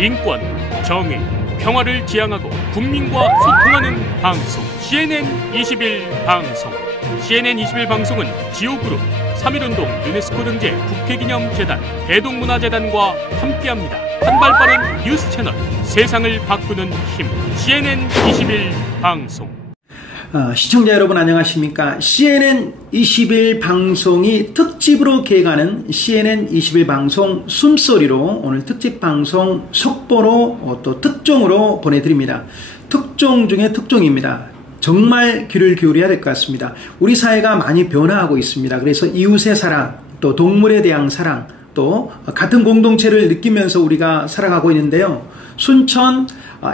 인권, 정의, 평화를 지향하고 국민과 소통하는 방송 CNN21 방송. CNN21 방송은 지오그룹, 3.1운동 유네스코 등재 국회기념재단, 대동문화재단과 함께합니다. 한발 빠른 뉴스 채널, 세상을 바꾸는 힘, CNN21 방송. 시청자 여러분 안녕하십니까? CNN21 방송이 특집으로 계획하는 CNN21 방송 숨소리로 오늘 특집 방송 속보로 또 특종으로 보내드립니다. 특종 중에 특종입니다. 정말 귀를 기울여야 될 것 같습니다. 우리 사회가 많이 변화하고 있습니다. 그래서 이웃의 사랑, 또 동물에 대한 사랑, 또 같은 공동체를 느끼면서 우리가 살아가고 있는데요. 순천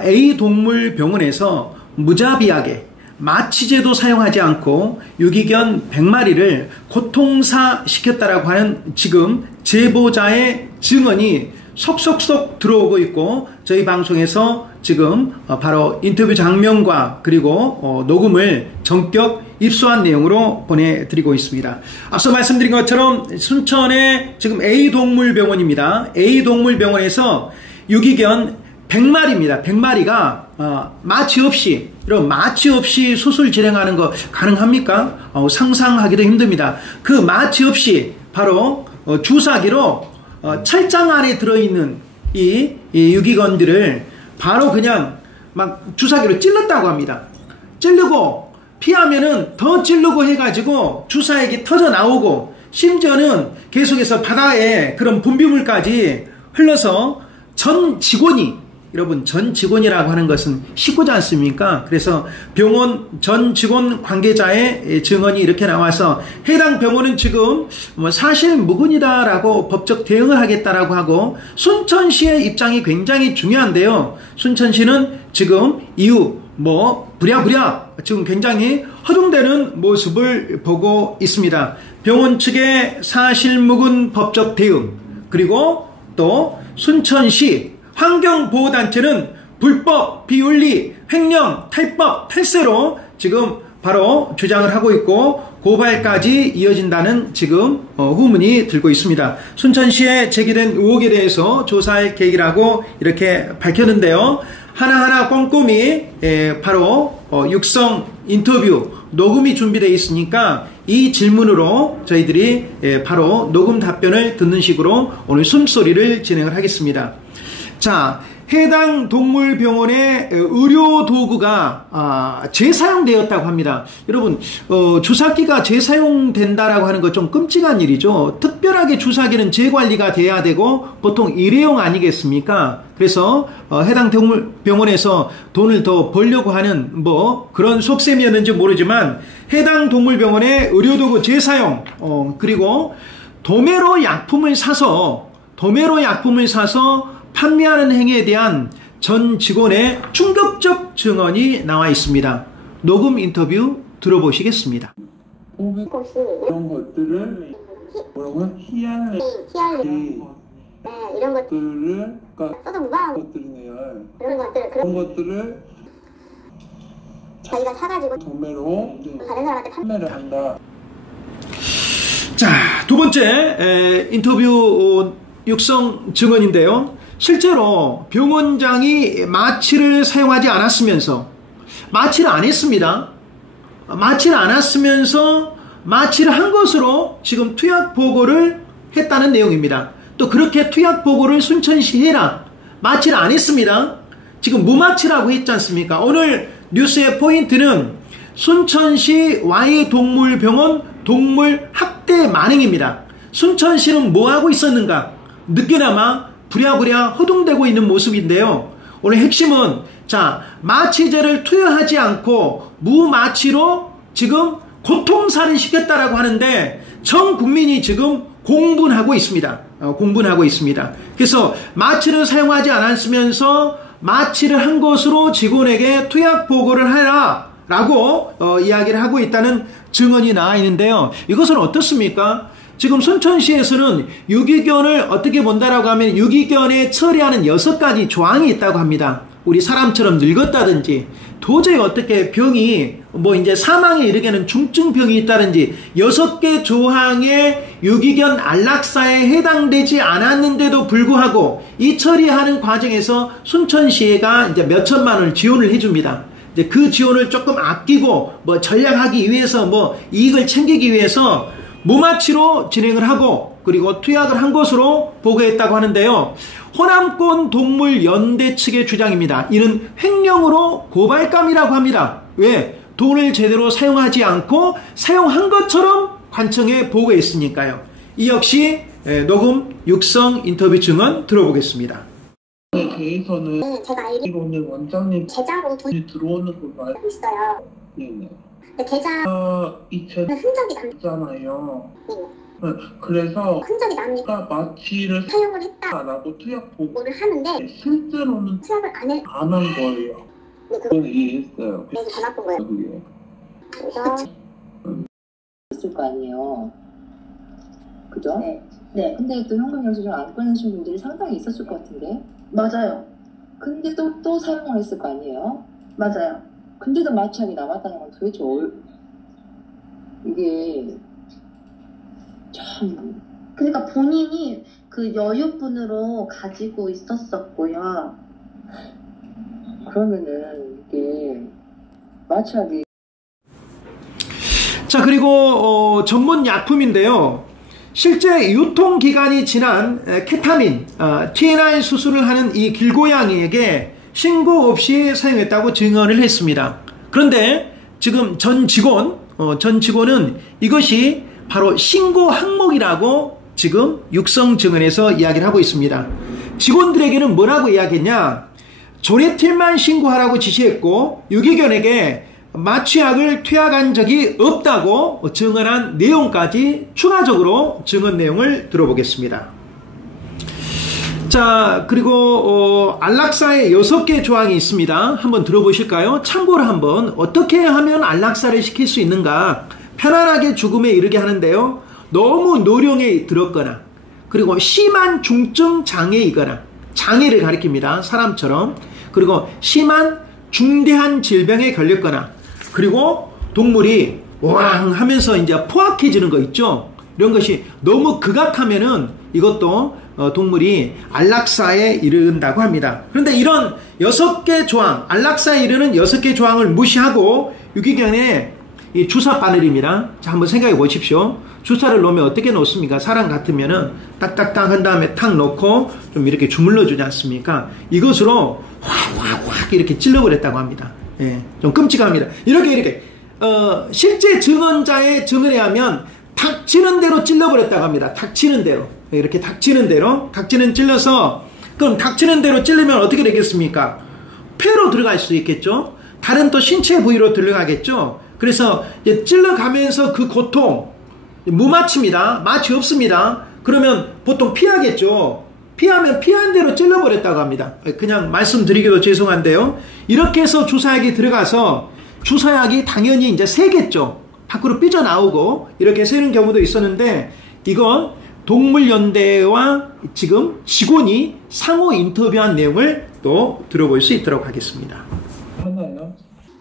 A동물병원에서 무자비하게 마취제도 사용하지 않고 유기견 100마리를 고통사시켰다라고 하는 지금 제보자의 증언이 속속속 들어오고 있고, 저희 방송에서 지금 바로 인터뷰 장면과 그리고 녹음을 전격 입수한 내용으로 보내드리고 있습니다. 앞서 말씀드린 것처럼 순천의 지금 A동물병원입니다. A동물병원에서 유기견 100마리입니다. 100마리가 마취 없이, 이런 마취 없이 수술 진행하는 거 가능합니까? 상상하기도 힘듭니다. 그 마취 없이 바로 주사기로 철장 안에 들어있는 이 유기견들을 바로 그냥 막 주사기로 찔렀다고 합니다. 찔르고 피하면은 더 찔르고 해가지고 주사액이 터져 나오고, 심지어는 계속해서 바다에 그런 분비물까지 흘러서 전 직원이, 여러분, 전 직원이라고 하는 것은 식구지 않습니까? 그래서 병원 전 직원 관계자의 증언이 이렇게 나와서 해당 병원은 지금 사실 무근이다라고 법적 대응을 하겠다라고 하고, 순천시의 입장이 굉장히 중요한데요. 순천시는 지금 이후 부랴부랴 지금 굉장히 허둥대는 모습을 보고 있습니다. 병원 측의 사실무근 법적 대응, 그리고 또 순천시 환경보호단체는 불법, 비윤리, 횡령, 탈법, 탈세로 지금 바로 주장을 하고 있고, 고발까지 이어진다는 지금 후문이 들고 있습니다. 순천시에 제기된 의혹에 대해서 조사할 계획이라고 이렇게 밝혔는데요. 하나하나 꼼꼼히 바로 육성 인터뷰 녹음이 준비되어 있으니까 이 질문으로 저희들이 바로 녹음 답변을 듣는 식으로 오늘 숨소리를 진행을 하겠습니다. 자, 해당 동물병원의 의료 도구가 재사용되었다고 합니다. 여러분, 주사기가 재사용된다라고 하는 거 좀 끔찍한 일이죠. 특별하게 주사기는 재관리가 돼야 되고 보통 일회용 아니겠습니까? 그래서 해당 동물병원에서 돈을 더 벌려고 하는 그런 속셈이었는지 모르지만, 해당 동물병원의 의료도구 재사용, 그리고 도매로 약품을 사서 판매하는 행위에 대한 전 직원의 충격적 증언이 나와 있습니다. 녹음 인터뷰 들어보시겠습니다. 이런 것들을 뭐라고요? 희한을 이런 것들을 써도 무방한 것들이네요. 그런 것들을 저희가 사가지고 도매로 다른 사람한테 판매를 한다. 자, 두 번째 인터뷰 육성 증언인데요. 실제로 병원장이 마취를 사용하지 않았으면서, 마취를 안 했습니다. 마취를 안 했으면서 마취를 한 것으로 지금 투약 보고를 했다는 내용입니다. 또 그렇게 투약 보고를 순천시 해라, 마취를 안 했습니다. 지금 무마취라고 했지 않습니까? 오늘 뉴스의 포인트는 순천시 Y동물병원 동물 학대 만행입니다. 순천시는 뭐 하고 있었는가? 늦게나마 부랴부랴 허둥대고 있는 모습인데요. 오늘 핵심은, 자, 마취제를 투여하지 않고 무마취로 지금 고통살을 시켰다라고 하는데 전 국민이 지금 공분하고 있습니다. 그래서 마취를 사용하지 않았으면서 마취를 한 것으로 직원에게 투약 보고를 해라 라고 이야기를 하고 있다는 증언이 나와 있는데요. 이것은 어떻습니까? 지금 순천시에서는 유기견을 어떻게 본다라고 하면 유기견에 처리하는 6가지 조항이 있다고 합니다. 우리 사람처럼 늙었다든지 도저히 어떻게 병이 이제 사망에 이르게는 중증병이 있다든지 6개 조항의 유기견 안락사에 해당되지 않았는데도 불구하고 이 처리하는 과정에서 순천시가 이제 몇 천만 원을 지원을 해줍니다. 이제 그 지원을 조금 아끼고 전략하기 위해서 이익을 챙기기 위해서 무마치로 진행을 하고 그리고 투약을 한 것으로 보고했다고 하는데요. 호남권 동물연대 측의 주장입니다. 이는 횡령으로 고발감이라고 합니다. 왜? 돈을 제대로 사용하지 않고 사용한 것처럼 관청에 보고했으니까요. 이 역시 녹음 육성 인터뷰 증언 들어보겠습니다. 대해서는 제가 알기로는 원장님 계좌로 돈이 들어오는 걸로 알고 있어요. 있네요. 근데 계좌 이체 흔적이 남잖아요. 네. 그래서 흔적이 나니까 마취를 사용을 했다. 라고 투약 뭐를 하는데 실제로는 투약을 안 안 한 거예요. 네, 그건 이해했어요. 그래서 더 나쁜 거예요. 그게. 그래서 있을 거 아니에요. 그죠? 네. 근데 또 현금 영수증을 안 꺼내신 분들이 상당히 있었을 것 같은데. 맞아요. 근데 또 사용을 했을 거 아니에요. 맞아요. 근데도 마취약이 남았다는 건 도대체 이게 참. 그러니까 본인이 그 여유분으로 가지고 있었었고요. 그러면은 이게 마취약이. 자, 그리고 전문 약품인데요. 실제 유통기간이 지난 케타민, TNI 수술을 하는 이 길고양이에게 신고 없이 사용했다고 증언을 했습니다. 그런데 지금 전 직원은 이것이 바로 신고 항목이라고 지금 육성 증언에서 이야기를 하고 있습니다. 직원들에게는 뭐라고 이야기했냐? 조레틸만 신고하라고 지시했고 유기견에게 마취약을 투약한 적이 없다고 증언한 내용까지 추가적으로 증언 내용을 들어보겠습니다. 자, 그리고 안락사에 6개 조항이 있습니다. 한번 들어보실까요? 참고로 한번 어떻게 하면 안락사를 시킬 수 있는가, 편안하게 죽음에 이르게 하는데요. 너무 노령에 들었거나 그리고 심한 중증 장애이거나, 장애를 가리킵니다. 사람처럼. 그리고 심한 중대한 질병에 걸렸거나, 그리고 동물이 왕 하면서 이제 포악해지는 거 있죠. 이런 것이 너무 극악하면은 이것도 동물이 안락사에 이른다고 합니다. 그런데 이런 6개 조항, 안락사에 이르는 6개 조항을 무시하고 유기견의 이 주사 바늘입니다. 자, 한번 생각해 보십시오. 주사를 놓으면 어떻게 놓습니까? 사람 같으면은 딱딱딱 한 다음에 탁 놓고 좀 이렇게 주물러 주지 않습니까? 이것으로 확 이렇게 찔러버렸다고 합니다. 예, 좀 끔찍합니다. 이렇게 실제 증언자의 증언에 하면 닥치는 대로 찔러버렸다고 합니다. 닥치는 대로. 이렇게 닥치는 대로 찔러서, 그럼 닥치는 대로 찔르면 어떻게 되겠습니까? 폐로 들어갈 수 있겠죠. 다른 또 신체 부위로 들어가겠죠. 그래서 이제 찔러가면서 그 고통, 무마취입니다. 마취 없습니다. 그러면 보통 피하겠죠. 피하면 피한 대로 찔러버렸다고 합니다. 그냥 말씀드리기도 죄송한데요. 이렇게 해서 주사약이 들어가서 주사약이 당연히 이제 새겠죠. 밖으로 삐져나오고 이렇게 새는 경우도 있었는데, 이건 동물연대와 지금 직원이 상호 인터뷰한 내용을 또 들어볼 수 있도록 하겠습니다. 하나요?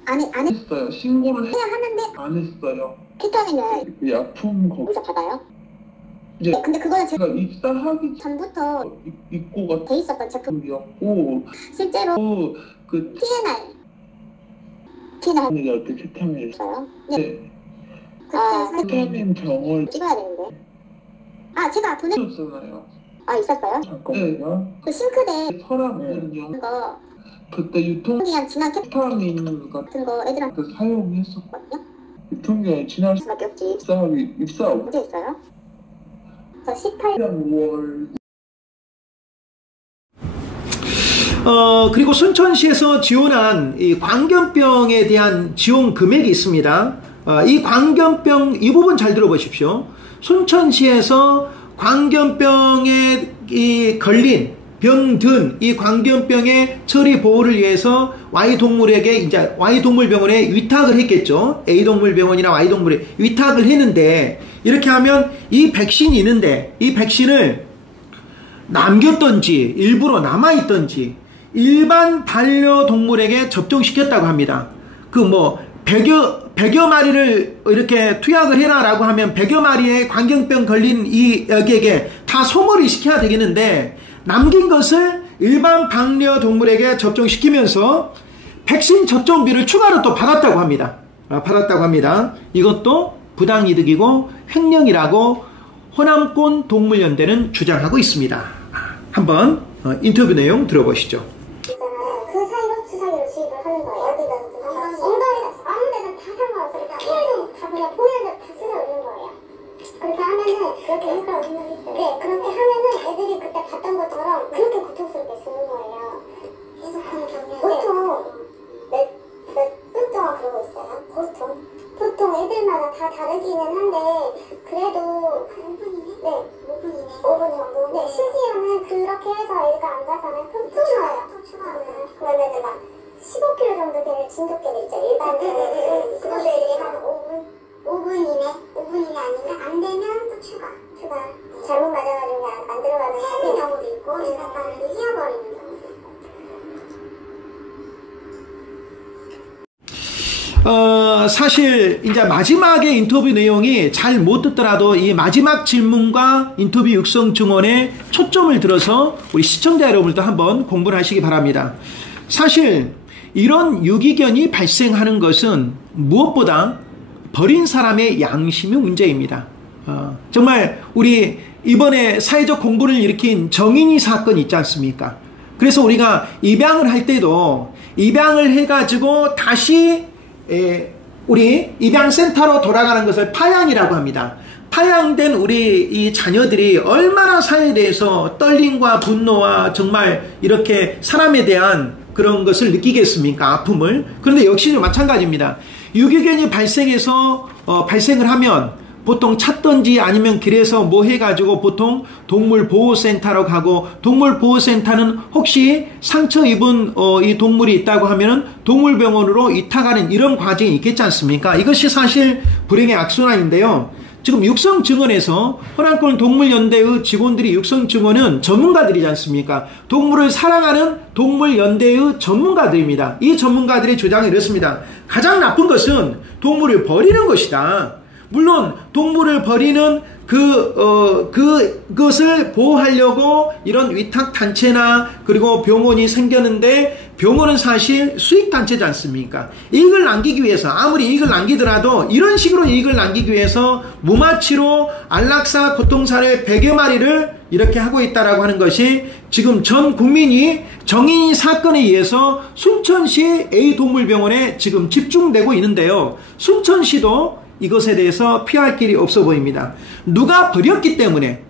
안 했어요. 신고를 해야 하는데 안 했어요. 케타민을 그 약품 어디서 받아요? 이제 네, 근데 그거는 제가 제가 입사하기 전부터 입고가 돼 있었던 제품이었고, 실제로 그 TNI 이렇게 케타민을 있어요. 네. 네. 케타민 병을 찍어야 되는데. 제가 줬잖아요. 있었어요? 잠깐만요. 그 싱크대 서랍은요. 거 그때 유통기한 지난 케타민 같은 거 애들한테 사용했었거든요. 유통기한 지날 수밖에 없지. 입사 언제 있어요? 저 18년 5월. 그리고 순천시에서 지원한 이 광견병에 대한 지원 금액이 있습니다. 이 광견병, 이 부분 잘 들어보십시오. 순천시에서 광견병에 걸린 병든 이 광견병의 처리 보호를 위해서 Y동물에게 이제 Y동물병원에 위탁을 했겠죠. A동물병원이나 Y동물에 위탁을 했는데, 이렇게 하면 이 백신이 있는데 이 백신을 남겼던지 일부러 남아있던지 일반 반려동물에게 접종시켰다고 합니다. 그 뭐 100여 마리를 이렇게 투약을 해라라고 하면 100여 마리의 광견병 걸린 이 여기에게 다 소모를 시켜야 되겠는데, 남긴 것을 일반 반려동물에게 접종시키면서 백신 접종비를 추가로 또 받았다고 합니다. 이것도 부당이득이고 횡령이라고 호남권 동물연대는 주장하고 있습니다. 한번 인터뷰 내용 들어보시죠. 그 사이로 주사기로 주입을 하는 거예요. 어디다 엉덩이다 아무 데나 다 상관없어. 그러니까 피해도 다 그냥 보이는 대로 다 쓰려 있는 거예요. 그렇게 하면은 그렇게 효과가 있어요. 네, 그렇게 하면은 애들이 그때 봤던 것처럼 그렇게 고통스럽게 쓰는 거예요. 계속 하는 경우에 보통 몇 분 동안 그러고 있어요. 보통 애들마다 다 다르기는 한데 그래도 5분이네? 네, 5분 정도. 네, 심지어는 그렇게 해서 애가 안 가서는 또 추가요. 그러면은 막 15kg 정도 되는 진돗개들 있죠. 일반 개들. 그런데 애들이 한 5분 이내 아니면 안 되면 또 추가. 잘못 맞아가지고 안 들어가는 경우도 있고, 주사바늘이 휘어버리는 경우도 있고. 사실 이제 마지막에 인터뷰 내용이 잘 못 듣더라도 이 마지막 질문과 인터뷰 육성 증언에 초점을 들어서 우리 시청자 여러분들도 한번 공부를 하시기 바랍니다. 사실 이런 유기견이 발생하는 것은 무엇보다 버린 사람의 양심의 문제입니다. 정말 우리 이번에 사회적 공분을 일으킨 정인이 사건 있지 않습니까? 그래서 우리가 입양을 할 때도 입양을 해가지고 다시 우리 입양센터로 돌아가는 것을 파양이라고 합니다. 파양된 우리 이 자녀들이 얼마나 사회에 대해서 떨림과 분노와 정말 이렇게 사람에 대한 그런 것을 느끼겠습니까? 아픔을. 그런데 역시 마찬가지입니다. 유기견이 발생을 하면 보통 찾던지 아니면 길에서 뭐 해가지고 보통 동물보호센터로 가고, 동물보호센터는 혹시 상처 입은 이 동물이 있다고 하면은 동물병원으로 이탁하는 이런 과정이 있겠지 않습니까? 이것이 사실 불행의 악순환인데요. 지금 육성증언에서 호남권 동물연대의 직원들이 육성증언은 전문가들이지 않습니까? 동물을 사랑하는 동물연대의 전문가들입니다. 이 전문가들의 주장이 이렇습니다. 가장 나쁜 것은 동물을 버리는 것이다. 물론 동물을 버리는 그것을 보호하려고 이런 위탁단체나 그리고 병원이 생겼는데, 병원은 사실 수익단체지 않습니까? 이익을 남기기 위해서, 아무리 이익을 남기더라도 이런 식으로 이익을 남기기 위해서 무마치로 안락사 고통사를 100여 마리를 이렇게 하고 있다라고 하는 것이 지금 전 국민이 정인이 사건에 의해서 순천시 A동물병원에 지금 집중되고 있는데요. 순천시도 이것에 대해서 피할 길이 없어 보입니다. 누가 버렸기 때문에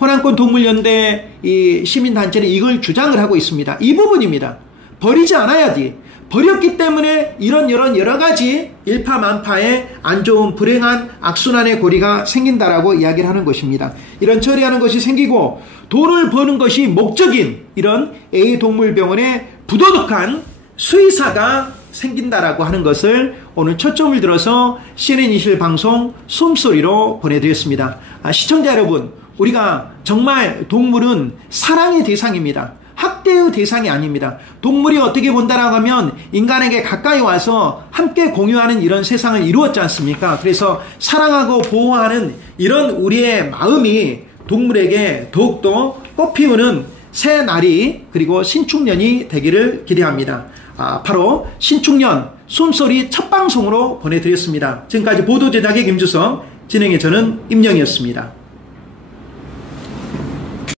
호남권 동물연대 이 시민단체는 이걸 주장을 하고 있습니다. 이 부분입니다. 버리지 않아야지. 버렸기 때문에 이런 여러 가지 일파만파의 안 좋은 불행한 악순환의 고리가 생긴다라고 이야기를 하는 것입니다. 이런 처리하는 것이 생기고 돈을 버는 것이 목적인 이런 A동물병원의 부도덕한 수의사가 생긴다라고 하는 것을 오늘 초점을 들어서 CNN24 방송 숨소리로 보내드렸습니다. 시청자 여러분, 우리가 정말 동물은 사랑의 대상입니다. 학대의 대상이 아닙니다. 동물이 어떻게 본다라고 하면 인간에게 가까이 와서 함께 공유하는 이런 세상을 이루었지 않습니까? 그래서 사랑하고 보호하는 이런 우리의 마음이 동물에게 더욱더 꽃피우는 새 날이 그리고 신축년이 되기를 기대합니다. 바로 신축년 숨소리 첫 방송으로 보내드렸습니다. 지금까지 보도 제작의 김주성, 진행의 저는 임영이었습니다.